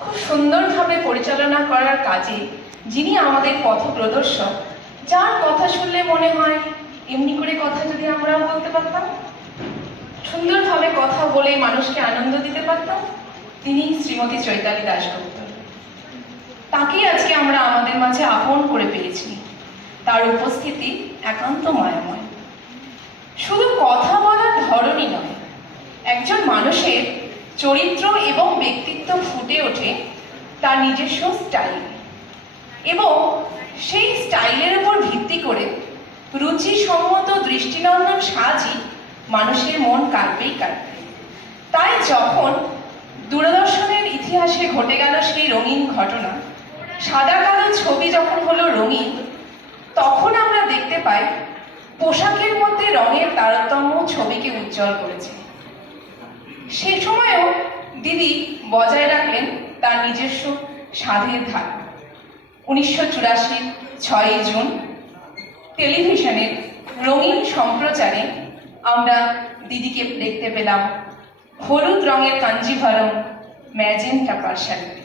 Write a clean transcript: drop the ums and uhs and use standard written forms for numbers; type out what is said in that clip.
খুব সুন্দরভাবে পরিচালনা করার কাজে যিনি আমাদের পথ প্রদর্শক, যার কথা শুনলে মনে হয় এমনি করে কথা যদি আমরাও বলতে পারতাম, সুন্দরভাবে কথা বলে মানুষকে আনন্দ দিতে পারতাম, তিনি শ্রীমতী চৈতালি দাশগুপ্ত। তাকেই আজকে আমরা আমাদের মাঝে আপন করে পেয়েছি। তার উপস্থিতি একান্ত মায়াময়। শুধু কথা বলার ধরনই নয়, একজন মানুষের চরিত্র এবং ব্যক্তিত্ব ফুটে ওঠে তার নিজস্ব স্টাইল, এবং সেই স্টাইলের উপর ভিত্তি করে রুচিসম্মত দৃষ্টিনন্দন সাজই মানুষের মন কাড়বেই কাড়বে। তাই যখন দূরদর্শনের ইতিহাসে ঘটে গেল সেই রঙিন ঘটনা, সাদা কালো ছবি যখন হলো রঙিন, তখন আমরা দেখতে পাই পোশাকের মধ্যে রঙের তারতম্য ছবিকে উজ্জ্বল করেছে। সে সময়েও দিদি বজায় রাখলেন তার নিজস্ব স্বাদের ধারা। 1984 6ই জুন টেলিভিশনের রঙিন সম্প্রচারে আমরা দিদিকে দেখতে পেলাম হলুদ রঙের কাঞ্জিভারম ম্যাজেন্টা পাড় শাড়িতে।